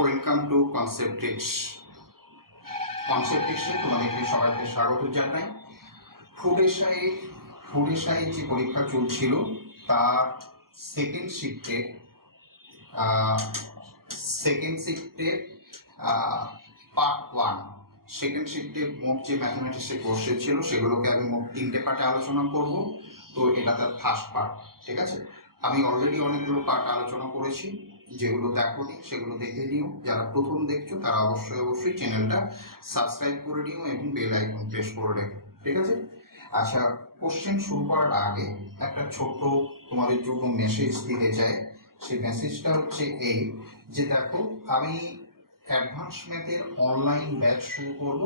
Welcome to কনসেপ্টিক্স। কনসেপ্টিক্সে তোমাদেরকে সবাইকে স্বাগত জানাই। ফুড এসআই যে পরীক্ষা চলছিল তার সেকেন্ড শিফটে পার্ট 1 সেকেন্ড শিফটে মোট যে ম্যাথমেটিক্সের কোর্সে ছিল সেগুলোকে আমি মোট 3টে পার্টে আলোচনা করব। তো এটা তার ফার্স্ট পার্ট, ঠিক আছে। আমি অলরেডি অনেকগুলো পার্ট আলোচনা করেছি, যেগুলো দেখোনি সেগুলো দেখে নিও। যারা প্রথম দেখছো তারা অবশ্যই চ্যানেলটা সাবস্ক্রাইব করে নিও এবং বেল আইকন প্রেস করে রেখো, ঠিক আছে। আচ্ছা, কোশ্চেন শুরু করার আগে একটা ছোট্ট তোমাদের জন্য মেসেজ দিতে চাই। সেই মেসেজটা হচ্ছে এই যে, দেখো আমি অ্যাডভান্স ম্যাথের অনলাইন ব্যাচ শুরু করব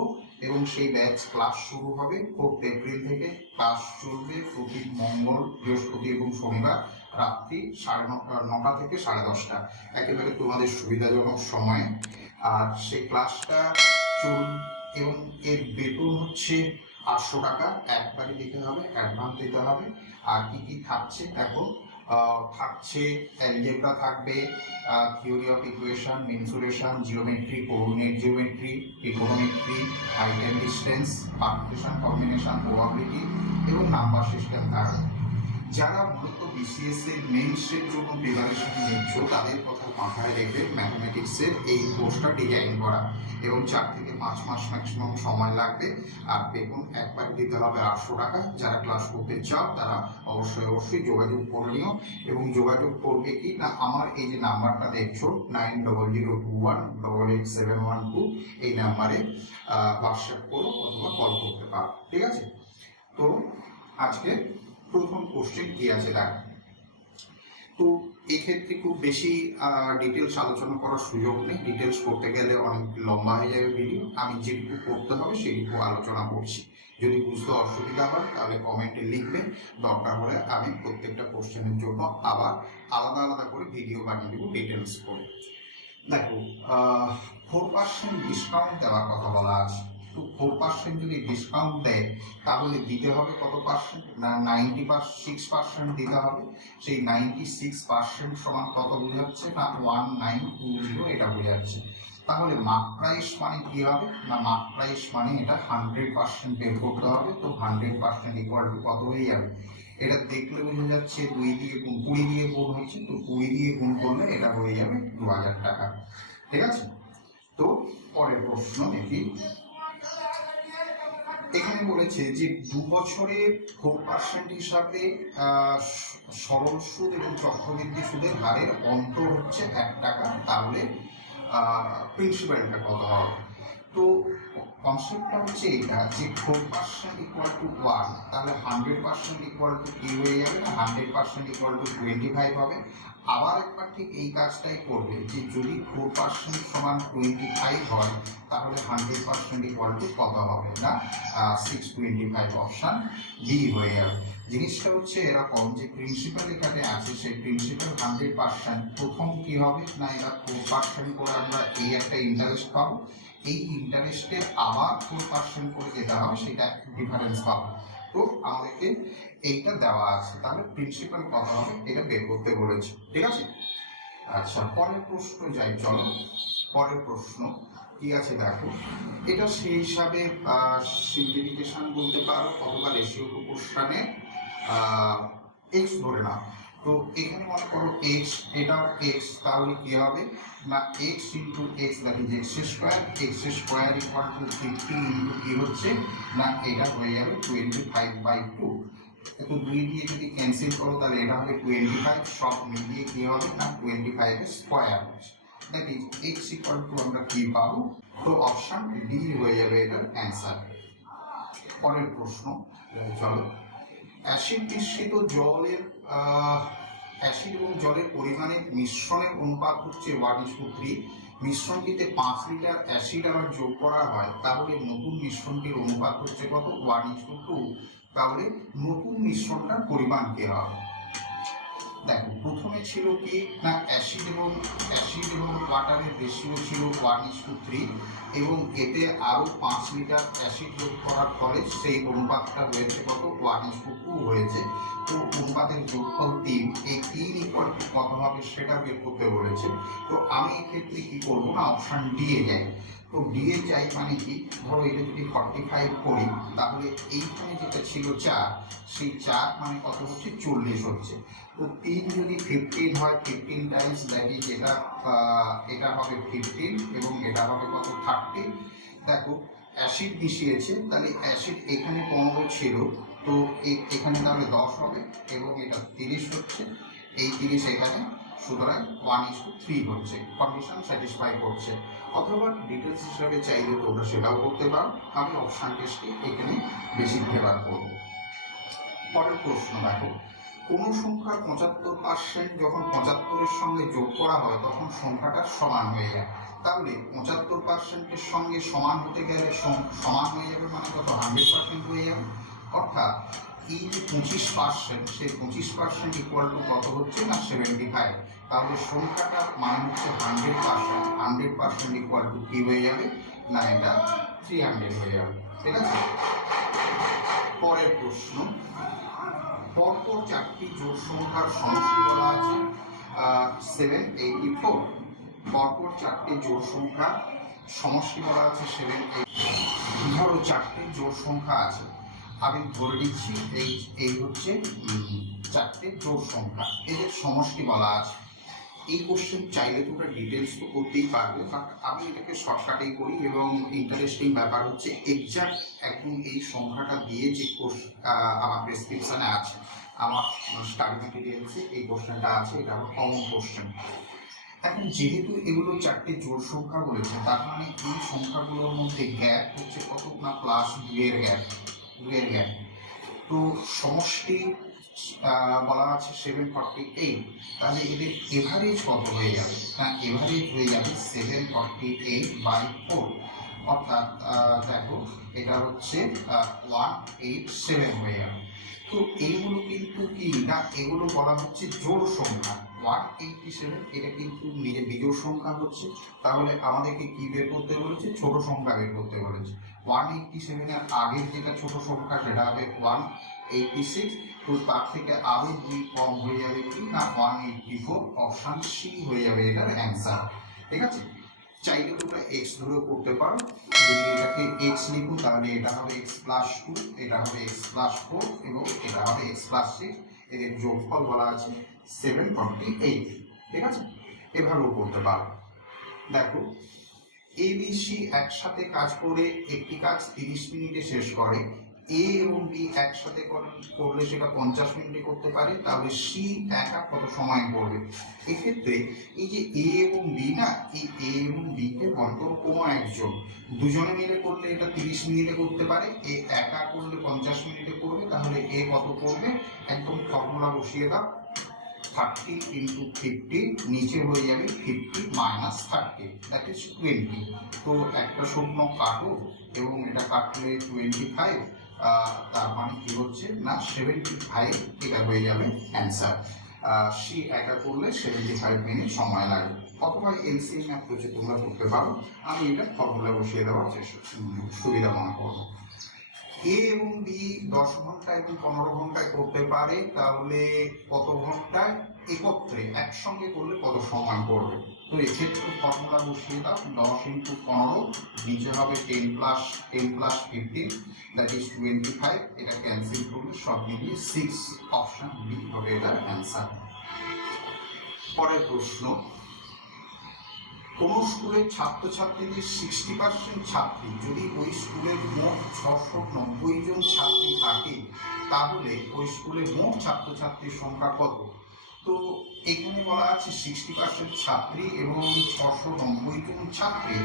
এবং সেই ব্যাচ ক্লাস শুরু হবে 4 এপ্রিল থেকে। ক্লাস চলবে প্রতি মঙ্গল, বৃহস্পতি এবং শনিবার রাত্রি 9:30 থেকে 10:30, একেবারে তোমাদের সুবিধাজনক সময়ে। আর সেই ক্লাসটা এবং এর বেতন হচ্ছে 800 টাকা। একবারে দিতে হবে, অ্যাডভান্স দিতে হবে। আর কি কি থাকছে দেখো, থাকছে অ্যালজেব্রা থাকবে, theory of equation, mensuration, geometry, coordinate geometry, trigonometry, height and distance, permutation, combination, probability এবং নাম্বার সিস্টেম থাকবে। যারা মূলত বিসিএস এর মেইনসের জন্য প্রিপারেশন নিচ্ছ তাদের কথা মাথায় রেখে ম্যাথমেটিক্সের এই কোর্সটা ডিজাইন করা, এবং 4 থেকে 5 মাস ম্যাক্সিমাম সময় লাগবে। আর বেতন একবার দিতে হবে 800 টাকা। যারা ক্লাস করতে চাও তারা অবশ্যই যোগাযোগ করে নিও। এবং যোগাযোগ করবে কি না, আমার এই যে নাম্বারটা দেখছো 9002188712, এই নাম্বারে হোয়াটসঅ্যাপ করো অথবা কল করতে পারো, ঠিক আছে। তো আজকে প্রথম কোশ্চেন কি আছে দেখো। তো এক্ষেত্রে খুব বেশি ডিটেলস আলোচনা করার সুযোগ নেই, ডিটেলস করতে গেলে অনেক লম্বা হয়ে যাবে ভিডিও। আমি যেটুকু করতে হবে সেটুকু আলোচনা করছি। যদি বুঝতে অসুবিধা হয় তাহলে কমেন্টে লিখবে, দরকার হলে আমি প্রত্যেকটা কোশ্চেনের জন্য আবার আলাদা করে ভিডিও বানিয়ে দেবো ডিটেলস করে। দেখো, 4% ডিসকাউন্ট দেওয়ার কথা বলা আছে। তো 4% যদি ডিসকাউন্ট দেয় তাহলে দিতে হবে কত পার্সেন্ট না, 96% দিতে হবে। সেই 96% সমান কত বোঝাচ্ছে না, 1920 এটা বোঝাচ্ছে। তাহলে মার্ক প্রাইস মানে কি হবে না, মার্ক প্রাইস মানে এটা 100% বের করতে হবে। তো 100% ইকুয়াল টু কত হয়ে যাবে, এটা দেখলে বোঝা যাচ্ছে 20 দিয়ে গুণ হচ্ছে। তো 20 দিয়ে গুণ করলে এটা হয়ে যাবে 2000 টাকা, ঠিক আছে। তো পরের প্রশ্ন দেখি। এখানে বলেছে যে 2 বছরে 4% হিসাবে সরল সুদ এবং চক্রবৃদ্ধি সুদের হারের অন্তর হচ্ছে 1 টাকা, তাহলে প্রিন্সিপালটা কত হবে। তো কনসেপ্টটা হচ্ছে এটা যে 4% ইকুয়াল টু 1, তাহলে 100% ইকুয়াল টু কি হয়ে যাবে না, 100% ইকুয়াল টু 25 হবে। আবার একবার ঠিক এই কাজটাই করবে যে যদি 4% সমান 25 হয় তাহলে 100% ইকুয়াল টু কত হবে না, 625, অপশান ডি হয়ে যাবে। জিনিসটা হচ্ছে এরকম যে প্রিন্সিপাল এখানে আছে, সেই প্রিন্সিপাল 100%, প্রথম কি হবে না, এরা 4% করে আমরা এই একটা ইন্টারেস্ট পাবো, এই ইন্টারেস্টে আবার 4% করে যেটা হবে সেটা ডিফারেন্স পাবো। তো আমাদেরকে এইটা দেওয়া আছে, তাহলে প্রিন্সিপাল কত হবে এটা বের করতে বলেছে, ঠিক আছে। আচ্ছা, পরের প্রশ্ন যাই, চলো। পরের প্রশ্ন কি আছে দেখো। এটা সেই হিসাবে সিম্পলিফিকেশন বলতে পারো অথবা রেশিও প্রপোর্শনের এক্স ধরে নাও। তো এখানে মনে করো এক্স, এটাও এক্স, তাহলে কি হবে না, x into x that is x square equal to 50 into কি হচ্ছে না, এটা হয়ে যাবে 25/2। তো 2 দিয়ে যদি ক্যান্সেল করো তাহলে এটা হবে 25, সব মিলিয়ে কি হবে না 25 এর স্কোয়ার হচ্ছে, that is x equal to আমরা কি পাবো, তো অপশন ডি হয়ে যাবে এটার অ্যান্সার। পরের প্রশ্ন চলো। অ্যাসিড মিশ্রিত জলের অ্যাসিড এবং জলের পরিমাণের মিশ্রণের অনুপাত হচ্ছে 1:3। মিশ্রণটিতে 5 লিটার অ্যাসিড আবার যোগ করা হয়, তাহলে নতুন মিশ্রণটির অনুপাত হচ্ছে কত, 1:2। তাহলে নতুন মিশ্রণটার পরিমাণ কি হবে। দেখো প্রথমে ছিল কি না অ্যাসিড এবং ওয়াটারের রেশিও ছিল 1:3 এবং এতে আরও 5 লিটার অ্যাসিড যোগ করার ফলে সেই অনুপাতটা হয়েছে কত 1:2 হয়েছে। তো অনুপাতের যোগফল 3, এই 3 ইকুয়াল টু কত হবে সেটা বের করতে বলেছে। তো আমি এক্ষেত্রে কি করবো না অপশান ডি এ যাই। তো ডি এ যাই মানে কি, ধরো এটা যদি 45 করি তাহলে এইখানে যেটা ছিল 4, সেই 4 মানে কত হচ্ছে 40 হচ্ছে। তো 3 যদি 15 হয় 15 টাইমস দ্যাট ইজ এটা হবে 15 এবং এটা হবে কত 30। দেখো অ্যাসিড মিশিয়েছে, তাহলে অ্যাসিড এখানে 15 ছিল, তো এখানে তাহলে 10 হবে এবং এটা 30 হচ্ছে, এই 30 এখানে, সুতরাং 1:3 হচ্ছে, কন্ডিশন স্যাটিসফাই করছে। অথবা ডিটেলস হিসাবে চাইলে তোমরা সেটাও করতে পারো, আমি অপশান টেস্টে এখানে বেশি ফেভার করব। পরের প্রশ্ন দেখো, কোনো সংখ্যার 75% যখন 75-এর সঙ্গে যোগ করা হয় তখন সংখ্যাটা সমান হয়ে যায়। তাহলে 75%-এর সঙ্গে সমান হতে গেলে সমান হয়ে যাবে মানে কত 100% হয়ে যাবে। অর্থাৎ এই যে 25%, সেই 25% ইকুয়াল টু কত হচ্ছে না 75। তাহলে সংখ্যাটা মানে হচ্ছে 100%, 100% ইকুয়াল টু কি হয়ে যাবে না এটা 300 হয়ে যাবে। ঠিক আছে। পরের প্রশ্ন, পরপর 4টি জোড় সংখ্যার সমষ্টি বলা আছে 784। পরপর 4টি জোড় সংখ্যা সমষ্টি বলা আছে 784। ধরো 4টি জোড় সংখ্যা আছে, আমি ধরে নিচ্ছি এই হচ্ছে 4টি জোড় সংখ্যা, এদের সমষ্টি বলা আছে। এই কোশ্চেন চাইলে তোমরা ডিটেলস তো করতেই পারবে, বাট আমি এটাকে শর্টকাটেই করি এবং ইন্টারেস্টিং ব্যাপার হচ্ছে এক্সাক্ট একদম এই সংখ্যাটা দিয়ে যে আমার প্রেসক্রিপশানে আছে, আমার স্টাডি মেটেরিয়ালসে এই কোশ্চেনটা আছে, এটা আমার কমন কোশ্চেন। এখন যেহেতু এগুলো 4টি জোড় সংখ্যা বলেছে, তার মানে এই সংখ্যাগুলোর মধ্যে গ্যাপ হচ্ছে কত না +2 এর গ্যাপ। তো সমষ্টি বলা আছে 748, তাহলে এদের এভারেজ কত হয়ে যাবে না এভারেজ হয়ে যাবে 748/4, অর্থাৎ দেখো এটা হচ্ছে 187 হয়ে যাবে। তো এইগুলো কিন্তু কি না এগুলো বলা হচ্ছে জোড় সংখ্যা। 187 এটা কিন্তু নিজে বিজোড় সংখ্যা হচ্ছে, তাহলে আমাদেরকে কি বের করতে বলেছে ছোট সংখ্যা বের করতে বলেছে। 187 এর আগের যেটা ছোট সংখ্যা সেটা হবে 186, তো তার থেকে আরো 2 কম হয়ে যাবে কি না 184, অপশন সি হয়ে যাবে এটার অ্যান্সার। ঠিক আছে। চাইলে তোমরা x ধরেও করতে পারো, যদি এটাকে x লিখো তাহলে এটা হবে x+2, এটা হবে x+4 এবং এটা হবে x+6, এদের যোগফল বলা আছে 748। ঠিক আছে, এভাবেও করতে পারো। দেখো এ বি সি একসাথে কাজ করে একটি কাজ 30 মিনিটে শেষ করে, এ এবং বি একসাথে করলে সেটা 50 মিনিটে করতে পারে, তাহলে সি একা কত সময় করবে। এক্ষেত্রে এই যে এ এবং বি না, এই এ এবং বি কে মনে করো কোনো একজন, দুজনে মিলে করলে এটা 30 মিনিটে করতে পারে, এ একা করলে 50 মিনিটে করবে, তাহলে এ কত করবে একদম ফর্মুলা বসিয়ে দাও, 30 × 50, নিচে হয়ে যাবে 50 - 30, দ্যাট ইজ 20। তো একটা শূন্য কাটো এবং এটা কাটলে 25, তার মানে কি হচ্ছে না 75, এটা হয়ে যাবে অ্যান্সার। সি একা করলে 75 মিনিট সময় লাগে, অথবা এলসিএম অ্যাপ্রোচে তোমরা করতে পারো, আমি এটা ফর্মুলা বসিয়ে দেওয়ার সুবিধা মনে করবো। এ এবং বি 10 ঘন্টা এবং 15 ঘন্টায় করতে পারে, তাহলে কত ঘন্টায় একত্রে একসঙ্গে করলে কত সময় পড়বে। তো এক্ষেত্রে ফর্মুলা বসিয়ে দাও, 10 × 15, নিচে হবে 10 + 15, দ্যাট ইজ 25, এটা ক্যান্সেল করলে সব মিলিয়ে 6, অপশন বি হবে এটার অ্যান্সার। পরের প্রশ্ন, কোনো স্কুলের ছাত্রছাত্রীদের 60% ছাত্রী যদি ওই স্কুলের মোট 690 জন ছাত্রী থাকে, তাহলে ওই স্কুলের মোট ছাত্রছাত্রীর সংখ্যা কত। তো এখানে বলা আছে 60% ছাত্রী এবং 690 জন ছাত্রী,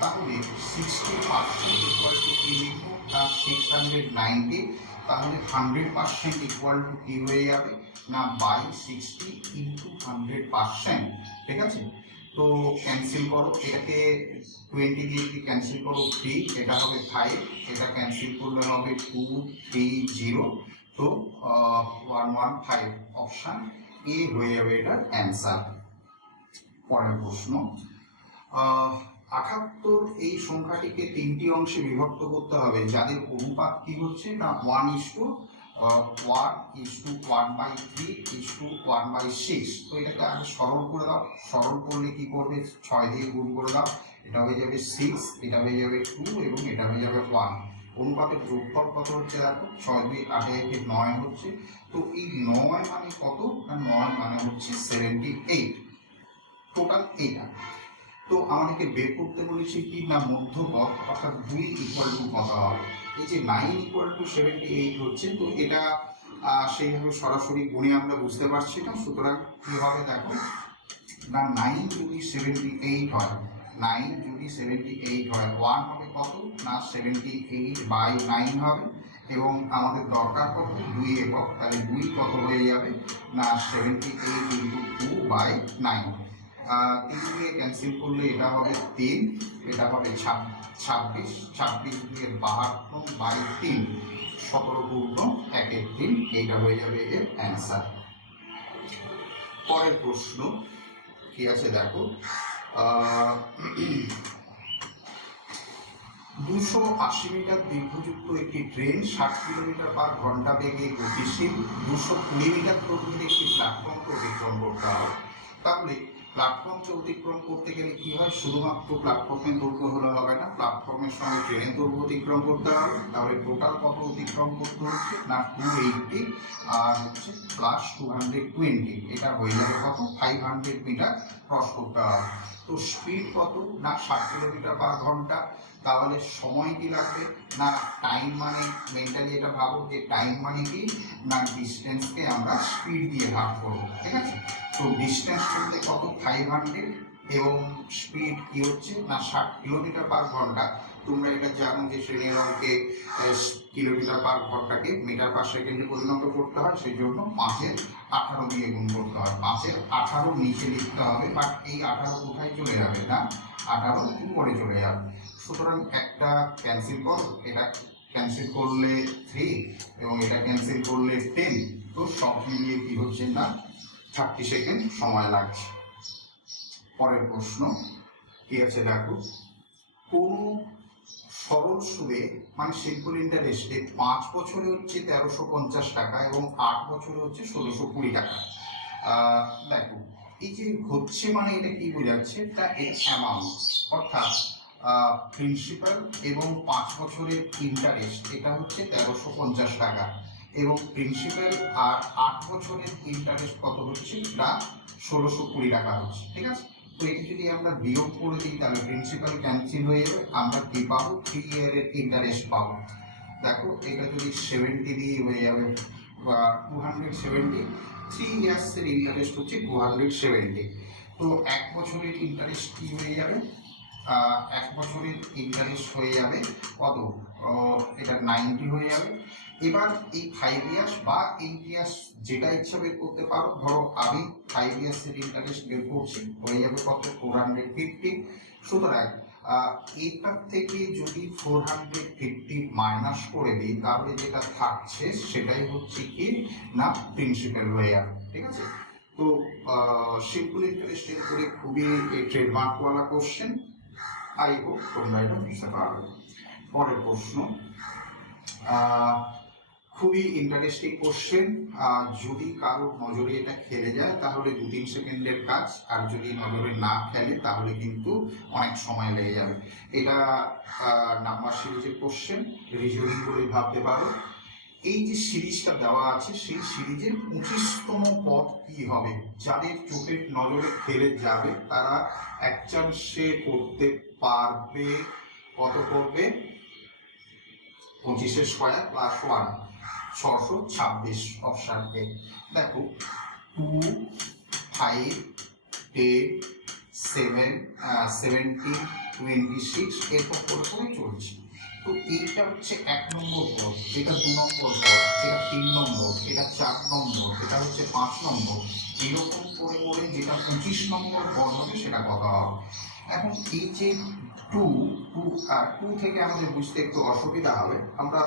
তাহলে 60% ইকুয়াল টু কি লিখবো না 690, তাহলে 100% ইকুয়াল টু কি হয়ে যাবে না 60 × 100%। ঠিক আছে। তো ক্যান্সেল করো, এটাকে 20 দিয়ে যদি ক্যান্সেল করো 3, এটা হবে 5, এটা ক্যান্সেল করলে হবে 2, 3, 0, তো 115, অপশান এ হয়ে যাবে এটার অ্যান্সার। পরের প্রশ্ন, 78 এই সংখ্যাটিকে 3টি অংশে বিভক্ত করতে হবে যাদের অনুপাত কি হচ্ছে না 1:1:1/3:1/6। তো এটাকে আগে সরল করে দাও, সরল করলে কি করবে 6 দিয়ে গুণ করে দাও, এটা হয়ে যাবে 6, এটা হয়ে যাবে 2 এবং এটা হয়ে যাবে 1। অনুপাতের যোগফল কত হচ্ছে দেখো 6 2 8 একে 9 হচ্ছে। তো এই 9 মানে কত না 9 মানে হচ্ছে 78, টোটাল এইটা। তো আমাদেরকে বের করতে বলেছি কি না মধ্যপদ, অর্থাৎ 2 ইকুয়াল টু কত হবে। এই যে 9 ইকুয়াল টু 78 হচ্ছে, তো এটা সেইভাবে সরাসরি গুণে আমরা বুঝতে পারছি না। সুতরাং কি হবে দেখো না 9 যদি 78 হয়, 9 যদি 78 হয় 1 হবে কত না 78/9 হবে, এবং আমাদের দরকার কত 2 একক, তাহলে 2 কত হয়ে যাবে না 78 × 2/9। 3 দিয়ে ক্যান্সেল করলে এটা হবে 3, এটা হবে 26, 26 দিয়ে 52/3, 17 পূর্ণ 1/3, এইটা হয়ে যাবে এর অ্যান্সার। পরের প্রশ্ন কি আছে দেখো, 280 মিটার দীর্ঘযুক্ত একটি ট্রেন 60 কিলোমিটার/ঘন্টা বেগে গতিশীল 220 মিটার প্রকৃতির একটি প্ল্যাটফর্মকে অতিক্রম করতে হবে। তাহলে প্ল্যাটফর্মকে অতিক্রম করতে গেলে কি হয়, শুধুমাত্র প্ল্যাটফর্মের দৈর্ঘ্য হলে হবে না, প্ল্যাটফর্মের সঙ্গে ট্রেনের দৈর্ঘ্য অতিক্রম করতে হবে। তাহলে টোটাল কত অতিক্রম করতে হচ্ছে না 280 আর হচ্ছে প্লাস 220, এটা হয়ে যাবে কত 500 মিটার ক্রস করতে হবে। তো স্পিড কত না 60 কিলোমিটার/ঘন্টা। তাহলে সময় কি লাগবে না টাইম, মানে মেন্টালি এটা ভাবো যে টাইম মানে কি না ডিস্টেন্সকে আমরা স্পিড দিয়ে ভাগ করবো, ঠিক আছে। তো ডিস্টেন্স বলতে কত 500 এবং স্পিড কি হচ্ছে না 60 কিলোমিটার/ঘন্টা। তোমরা এটা জানো যে ট্রেনের অঙ্কে কিলোমিটার/ঘন্টাকে মিটার/সেকেন্ডে পরিণত করতে হয়, সেই জন্য 5/18 দিয়ে গুণ করতে হয়। 5/18 নিচে লিখতে হবে, বাট এই 18 কোথায় চলে যাবে না 18 উপরে চলে যাবে। সুতরাং একটা ক্যান্সেল করো, এটা ক্যান্সেল করলে 3 এবং এটা ক্যান্সেল করলে 10, তো সব মিলিয়ে কি হচ্ছে না 30 সেকেন্ড সময় লাগছে। পরের প্রশ্ন কি আছে দেখো, কোন সরল সুদে মানে সিম্পল ইন্টারেস্টে 5 বছরে হচ্ছে 1350 টাকা এবং 8 বছরে হচ্ছে 1620 টাকা। দেখো এই যে হচ্ছে মানে এটা কি বোঝাচ্ছে, এটা অ্যামাউন্ট, অর্থাৎ প্রিন্সিপাল এবং 5 বছরের ইন্টারেস্ট এটা হচ্ছে 1350 টাকা, এবং প্রিন্সিপাল আর 8 বছরের ইন্টারেস্ট কত হচ্ছে তা 1620 টাকা হচ্ছে, ঠিক আছে। তো এটি যদি আমরা বিয়োগ করে দিই তাহলে প্রিন্সিপাল ক্যান্সেল হয়ে যাবে, আমরা কি পাবো 3 ইয়ারের ইন্টারেস্ট পাবো। দেখো এটা যদি 70 দিয়ে হয়ে যাবে 270, 3 ইয়ার্সের ইন্টারেস্ট হচ্ছে 270। তো 1 বছরের ইন্টারেস্ট কি হয়ে যাবে, 1 বছরের ইন্টারেস্ট হয়ে যাবে কত, এটা 90 হয়ে যাবে। এবার এই 5 ইয়ার্স বা 8 ইয়ার্স যেটা ইচ্ছা বের করতে পারো, ধরো আমি 5 ইয়ার্সের ইন্টারেস্ট বের করছি, হয়ে যাবে কত 450। সুতরাং এইটার থেকে যদি 450 মাইনাস করে দিই তাহলে যেটা থাকছে সেটাই হচ্ছে কি না প্রিন্সিপাল হয়ে যাবে, ঠিক আছে। তো সিম্পল ইন্টারেস্টের উপরে খুবই ট্রেডমার্কওয়ালা কোশ্চেন, আই হোপ তোমরা এটা বুঝতে পারবে। পরের প্রশ্ন খুবই ইন্টারেস্টিং কোশ্চেন, যদি কারোর নজরে এটা খেলে যায় তাহলে 2-3 সেকেন্ডের কাজ, আর যদি নজরে না খেলে তাহলে কিন্তু অনেক সময় লেগে যাবে। এটা নাম্বার সিরিজের কোশ্চেন, রিজনিং বলে ভাবতে পারো। এই যে সিরিজটা দেওয়া আছে সেই সিরিজের 25তম পদ কি হবে, যাদের চোখের নজরে খেলে যাবে তারা এক চান্সে করতে পারবে, কত করবে 25 স্কয়ার প্লাস 1 626 অপশন এ। দেখো 2 5 10 7 17 26 এরকম করে করে চলছে। তো এইটা হচ্ছে 1 নম্বর পদ, এটা 2 নম্বর পদ, এটা 3 নম্বর, এটা 4 নম্বর, এটা হচ্ছে 5 নম্বর, এরকম করে করে যেটা 25 নম্বর পদ হবে সেটা কত হবে। এখন এই যে 2 থেকে আমাদের বুঝতে একটু অসুবিধা হবে, আমরা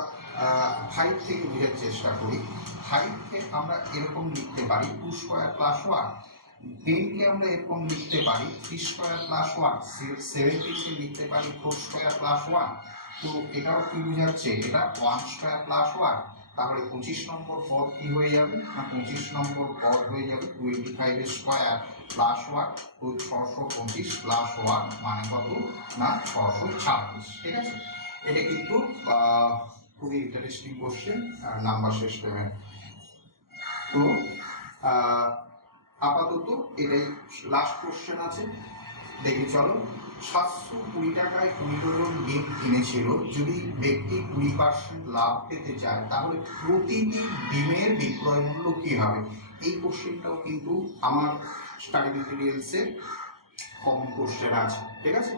5 থেকে বোঝার চেষ্টা করি। 5 কে আমরা এরকম লিখতে পারি 2 স্কয়ার প্লাস 1, 10 কে আমরা এরকম লিখতে পারি 3 স্কয়ার প্লাস 1, 17 কে লিখতে পারি 4 স্কয়ার প্লাস 1। তো এটাও কি বোঝাচ্ছে, এটা 1 স্কয়ার প্লাস 1। তাহলে 25 নম্বর পদ কি হয়ে যাবে না, 25 নম্বর পদ হয়ে যাবে 25 স্কয়ার প্লাস 1, তো 625 প্লাস 1 মানে কত না 626। ঠিক আছে, এটা কিন্তু খুবই ইন্টারেস্টিং কোশ্চেন নাম্বার সিস্টেমের। তো আপাতত এটাই লাস্ট কোশ্চেন আছে, দেখি চলো। 720 টাকায় 20 ডজন ডিম কিনেছিল, যদি ব্যক্তি 20% লাভ পেতে চায় তাহলে প্রতিটি ডিমের বিক্রয় মূল্য কি হবে? এই কোশ্চেনটাও কিন্তু আমার স্টাডি মেটেরিয়ালসে কমন কোশ্চেন আছে। ঠিক আছে,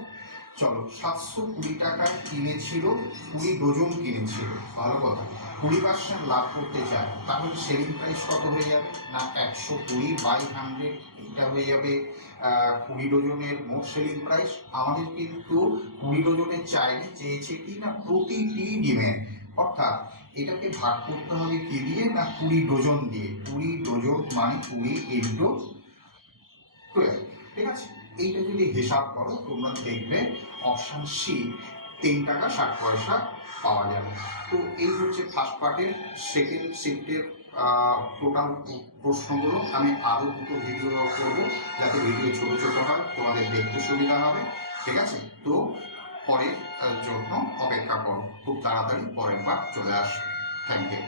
চলো। 720 টাকায় কিনেছিল, 20 ডজন কিনেছিল, ভালো কথা। 20% লাভ করতে চায়, তাহলে সেলিং প্রাইস কত হয়ে যাবে না 120/100, এটা হয়ে যাবে 20 ডজনের মোট সেলিং প্রাইস। আমাদের কিন্তু 20 ডজনের চাইনি, চেয়েছে কি না প্রতিটি ডিমের, অর্থাৎ এটাকে ভাগ করতে হবে কি দিয়ে না 20 ডজন দিয়ে। 20 ডজন মানে 20 ইন্টু 12। ঠিক আছে, এইটা যদি হিসাব করো তোমরা দেখবে অপশন সি 3 টাকা 60 পয়সা পাওয়া যাবে। তো এই হচ্ছে ফার্স্ট পার্টের। সেকেন্ড শিফটের টোটাল প্রশ্নগুলো আমি আরও দুটো ভিডিও করব, যাতে ভিডিও ছোট ছোট হয়, তোমাদের দেখতে সুবিধা হবে। ঠিক আছে, তো পরের জন্য অপেক্ষা করো, খুব তাড়াতাড়ি পরের বার চলে আসবে। Thank you.